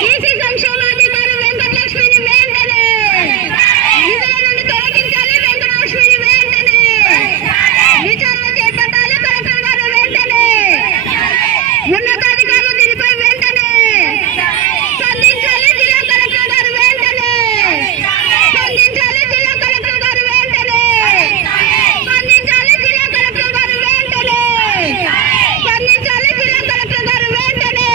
BC సంక్షేమ వెంకటలక్ష్మిని వెంటనే నిధుల నుండి తొలగించాలి వెంకటలక్ష్మిని వెంటనే విచారణ చేపట్టాలి కలెక్టర్ గారు వెంటనే ఉన్నతాధికారులు దీనిపై వెంటనే స్పందించాలి జిల్లా కలెక్టర్ గారు వెంటనే స్పందించాలి జిల్లా కలెక్టర్ గారు వెంటనే స్పందించాలి జిల్లా కలెక్టర్ గారు వెంటనే స్పందించాలి జిల్లా కలెక్టర్ గారు వెంటనే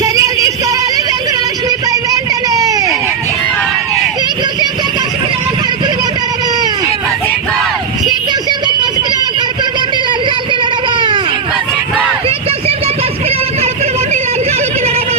చర్యలు తీసుకోవాలి వెంకటలక్ష్మిపై వెంటనే సీట్లు సీట్లు పసిపిల్లల కడుపులు కొట్టడమా సీట్లు సీట్లు పసిపిల్లల కడుపులు కొట్టి లంచాలు తినడమా సీట్లు సీట్లు పసిపిల్లల కడుపులు కొట్టి లంచాలు తినడమా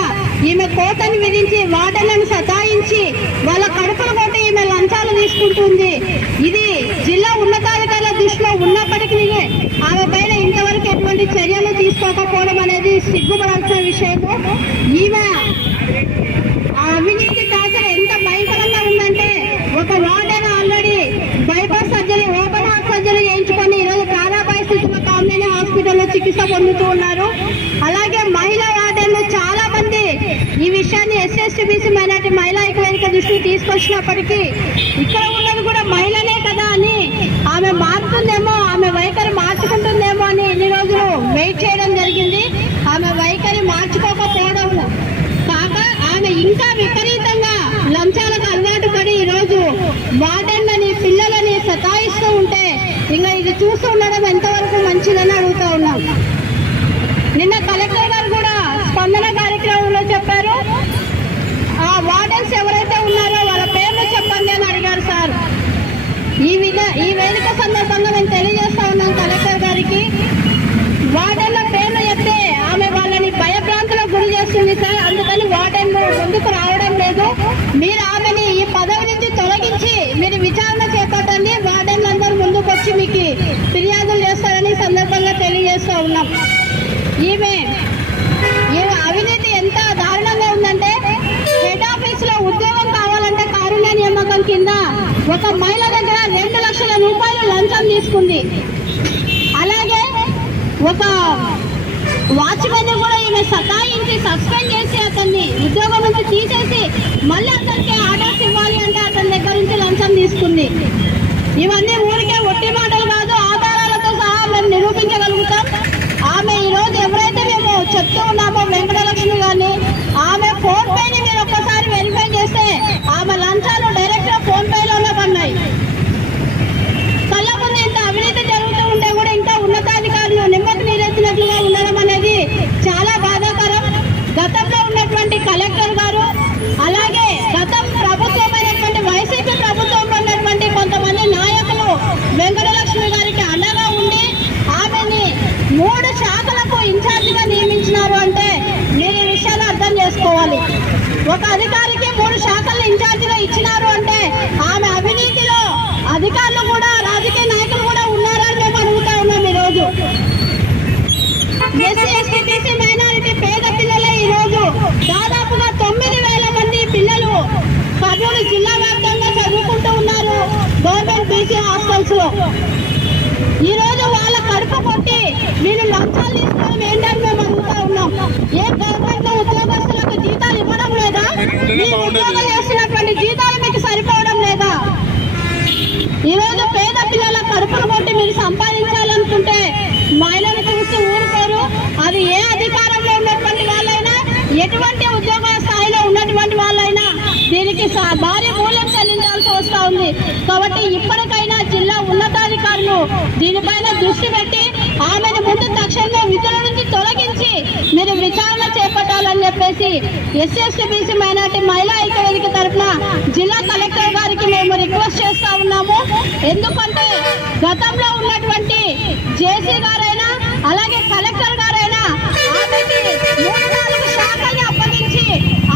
ఈమె కోతను విధించి వాటర్లను సతాయించి వాళ్ళ కడుపులు కొట్టి ఈమె లంచాలు తీసుకుంటుంది. ఇది జిల్లా ఉన్నతాధికారుల దృష్టిలో ఉన్నప్పటికీ ఆమె పైన ఇంతవరకు ఎటువంటి చర్యలు తీసుకోకపోవడం అనేది సిగ్గుపడాల్సిన విషయము. ఈమె చికిత్స పొందుతూ ఉన్నారు. అలాగే మహిళా వార్డెన్లు చాలా మంది ఈ విషయాన్ని ఎస్ఎస్టీ బీసీ మైనార్టీ మహిళా ఐక్యవేదిక దృష్టికి తీసుకొచ్చినప్పటికీ ఇక్కడ ఉన్నది కూడా మహిళనే కదా అని ఆమె మారుతుందేమో ఆమె వైఖరి మార్చుకుంటుందేమో అని ఇన్ని రోజులు వెయిట్ చేయడం జరిగింది. ఆమె వైఖరి మార్చుకోకపోవడం కాక ఆమె ఇంకా విపరీతంగా లంచాలకు అలవాటు పడి ఈరోజు వార్డెన్లని పిల్లలని సతాయిస్తూ ఉంటే ఇంకా ఇది చూస్తూ ఉండడం ఎంతవరకు మంచిదని అడుగుతా ఉన్నాం. నిన్న కలెక్టర్ గారు కూడా స్పందన కార్యక్రమంలో చెప్పారు. ఆ వార్డెన్స్ ఎవరైతే ఉన్నారో వాళ్ళ పేర్లు చెప్పండి అని అడిగారు సార్. ఈ విధ ఈ వేదిక సందర్భంగా మేము తెలియజేస్తా ఉన్నాం కలెక్టర్ గారికి. వార్డెన్ల పేర్లు చెప్తే ఆమె వాళ్ళని భయభ్రాంతులకు గురి చేస్తుంది సార్. అందుకని వార్డెన్ ముందుకు రావడం లేదు. మీరు ఆమెని ఈ పదవి నుంచి తొలగించి మీరు విచారణ చేపట్టండి. వార్డెన్లందరూ ముందుకు వచ్చి మీకు ఫిర్యాదులు చేస్తారని సందర్భంగా తెలియజేస్తా ఉన్నాం. ఈమె ఈమె అవినీతి ఎంత దారుణంగా ఉందంటే హెడ్ ఆఫీస్లో ఉద్యోగం కావాలంటే కారుణ్య నియామకం కింద ఒక మహిళ దగ్గర రెండు లక్షల రూపాయలు లంచం తీసుకుంది. అలాగే ఒక వాచ్మెన్ కూడా ఈమె సతాయించి సస్పెండ్ చేసి అతన్ని ఉద్యోగం నుంచి తీసేసి మళ్ళీ అతనికి ఆర్డర్స్ ఇవ్వాలి అంటే అతని దగ్గర నుంచి లంచం తీసుకుంది. ఇవన్నీ ఊరికే ఒట్టి మాటలు కాదు ఆధారాలతో సహా మేము నిరూపించగలుగుతాం ఆమె ఈ రోజు ఎవరైతే మేము చెప్తూ ఉన్నామో వెంకటలక్ష్మి గారిని ఆమె ఫోన్ పేని మీరు ఒక్కసారి వెరిఫై చేస్తే ఆమె లంచాలు డైరెక్ట్గా ఫోన్ పేలోనే పడినాయి కళ్ళ ముందు ఇంత అవినీతి జరుగుతూ ఉంటే కూడా ఇంకా ఉన్నతాధికారులు నిమ్మకు నీరెత్తినట్లుగా ఉండడం అనేది చాలా బాధాకరం గతంలో ఉన్నటువంటి కలెక్టర్ గారు అలాగే గతం ప్రభుత్వమైనటువంటి వైసీపీ ప్రభుత్వంలో ఉన్నటువంటి కొంతమంది నాయకులు వెంకటలక్ష్మి గారికి అండగా ఉండి ఆమెని మూడు శాఖలకు చేస్తున్నారు అంటే మీరు ఈ విషయాలు అర్థం చేసుకోవాలి. ఒక అధికారికి మూడు శాఖలను ఇన్ఛార్జిగా ఇచ్చినారు అంటే ఆమె అవినీతిలో అధికారులు కూడా రాజకీయ నాయకులు కూడా ఉన్నారని మేము అడుగుతా ఉన్నాం ఈరోజు. ఎస్సీ ఎస్టీ బీసీ మైనారిటీ పేద పిల్లలే ఈరోజు. దాదాపుగా తొమ్మిది వేల మంది పిల్లలు కర్నూలు జిల్లా వ్యాప్తంగా చదువుకుంటూ ఉన్నారు గవర్నమెంట్ బీసీ హాస్టల్స్లో ఈరోజు వాళ్ళ కడుపు కొట్టి మీరు లంచాలు తీసుకోవడం ఏంటంటే మేము అడుగుతా ఉన్నాం ఏ గవర్నమెంట్ ఉద్యోగస్తులకు జీతాలు ఇవ్వడం లేదా మీ ఉద్యోగాలు చేస్తున్నటువంటి జీతాలు మీకు సరిపోవడం లేదా ఈ రోజు పేద పిల్లల కడుపులు కొట్టి మీరు సంపాదించాలనుకుంటే మహిళలు చూసి ఊరుకోరు అది ఏ అధికారంలో ఉన్నటువంటి వాళ్ళైనా ఎటువంటి ఉద్యోగ స్థాయిలో ఉన్నటువంటి వాళ్ళైనా దీనికి భారీ మూల్యం చెల్లించాల్సి వస్తూ ఉంది. కాబట్టి ఇప్పటికైనా జిల్లా ఉన్నతాధికారులు దీనిపైన దృష్టి పెట్టి ఆమెను ముందు తక్షణంగా విధుల నుంచి తొలగించి మీరు విచారణ చేపట్టాలని చెప్పేసి ఎస్సీ బీసీ మైనార్టీ మహిళా ఐక్య వేదిక తరఫున జిల్లా కలెక్టర్ గారికి మేము రిక్వెస్ట్ చేస్తా ఉన్నాము. ఎందుకంటే గతంలో ఉన్నటువంటి జేసీ గారైనా అలాగే కలెక్టర్ గారు ఆమెకి మూడు నాలుగు శాఖల్ని అప్పగించి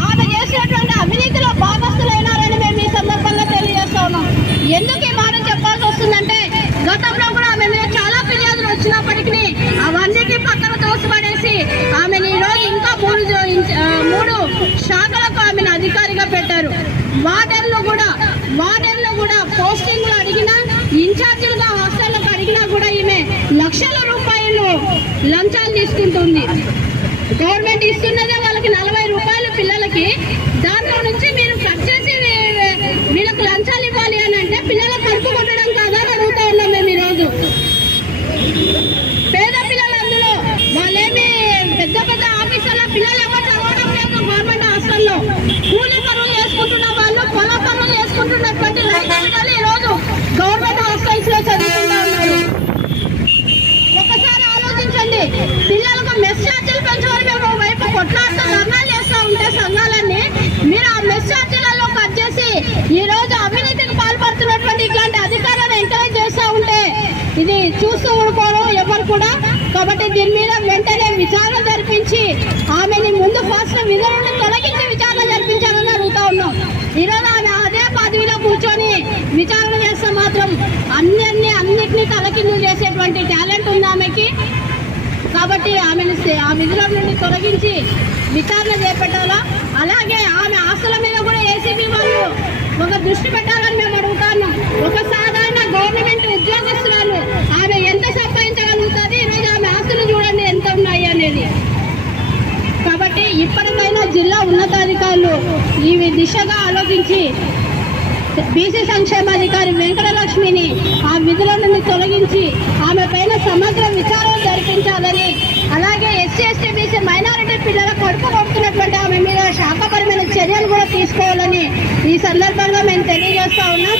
ఆమె చేసినటువంటి అవినీతిలో భాగస్థులైనారని మేము ఈ సందర్భంగా తెలియజేస్తా ఉన్నాం ఎందుకు ఈ మాట చెప్పాల్సి వస్తుందంటే గతంలో కూడా ఆమె మీద చాలా ఫిర్యాదులు వచ్చినప్పటికీ అవన్నిటిని పక్కన తోసిపడేసి ఆమెను ఈ రోజు ఇంకా మూడు జో- ఇంచ్- ఆ, మూడు శాఖలకు ఆమెను అధికారిగా పెట్టారు. వార్డెన్లు కూడా వార్డెన్లు కూడా పోస్టింగ్లు అడిగినా ఇన్ఛార్జీలుగా హాస్టల్లకు అడిగినా కూడా ఈమె లక్షల రూపాయలు లంచాలు తీసుకుంటుంది. గవర్నమెంట్ ఇస్తున్నదే వాళ్ళకి నలభై రూపాయలు పిల్లలకి. దాంట్లో నుంచి మీరు కట్ చేసి వీళ్ళకి లంచాలు ఇవ్వాలి అని అంటే పిల్లల కడుపు కొట్టడం కాదా అని అడుగుతా ఉన్నాం మేము ఈరోజు పేద పిల్లలు అందులో వాళ్ళేమి పెద్ద పెద్ద ఆఫీసర్ల పిల్లలు ఎవరు చదవడం లేదు గవర్నమెంట్ హాస్టల్లో కూలి పనులు చేసుకుంటున్న వాళ్ళు పొల పనులు చేసుకుంటున్నటువంటి రైతు పిల్లలు ఈ రోజు గవర్నమెంట్ హాస్టల్స్లో చదువుకుంటా ఉన్నారు ఒకసారి ఆలోచించండి పిల్లలకు మెస్ ఛార్జీలు మేము వైపు కొట్లాడుతూ ధర్నాలు చేస్తూ ఉంటే సంఘాలన్నీ మీరు ఆ మెస్ ఛార్జీలలో కట్ చేసి ఈ రోజు అవినీతికి పాల్పడుతున్నటువంటి ఇట్లాంటి అధికారాలు ఎంకరేజ్ చేస్తూ ఉంటే ఇది చూస్తూ ఊరుకోరు ఎవరు కూడా కాబట్టి దీని మీద వెంటనే విచారణ జరిపించి ఆమెని ముందు ఫాస్ట్ విధుల నుండి తొలగించి విచారణ జరిపించాలని అడుగుతా ఉన్నాం ఈరోజు ఆమె అదే పదవిలో కూర్చొని విచారణ చేస్తే మాత్రం అన్ని అన్నిటినీ తలకిందులు చేసేటువంటి టాలెంట్ ఉంది ఆమెకి కాబట్టి ఆ నిధుల నుండి తొలగించి విచారణ చేపట్టాలా? అలాగే ఆమె ఆస్తుల మీద కూడా ఏసీబీ వాళ్ళు ఒక దృష్టి పెట్టాలని మేము అడుగుతాను ఒక సాధారణ గవర్నమెంట్ ఉద్యోగస్తురాలు ఆమె ఎంత సంపాదించగలుగుతుంది? ఈరోజు ఆమె ఆస్తులు చూడండి ఎంత ఉన్నాయి అనేది. కాబట్టి ఇప్పటికైనా జిల్లా ఉన్నతాధికారులు ఈ దిశగా ఆలోచించి బీసీ సంక్షేమాధికారి వెంకటలక్ష్మిని ఆ విధుల నుండి తొలగించి ఆమె పైన సమగ్ర విచారణ జరిపించాలని అలాగే ఎస్సీ ఎస్టీ బీసీ మైనారిటీ పిల్లల కడుపు కొడుతున్నటువంటి ఆమె మీద శాఖపరమైన చర్యలు కూడా తీసుకోవాలని ఈ సందర్భంగా మేము తెలియజేస్తా ఉన్నాం.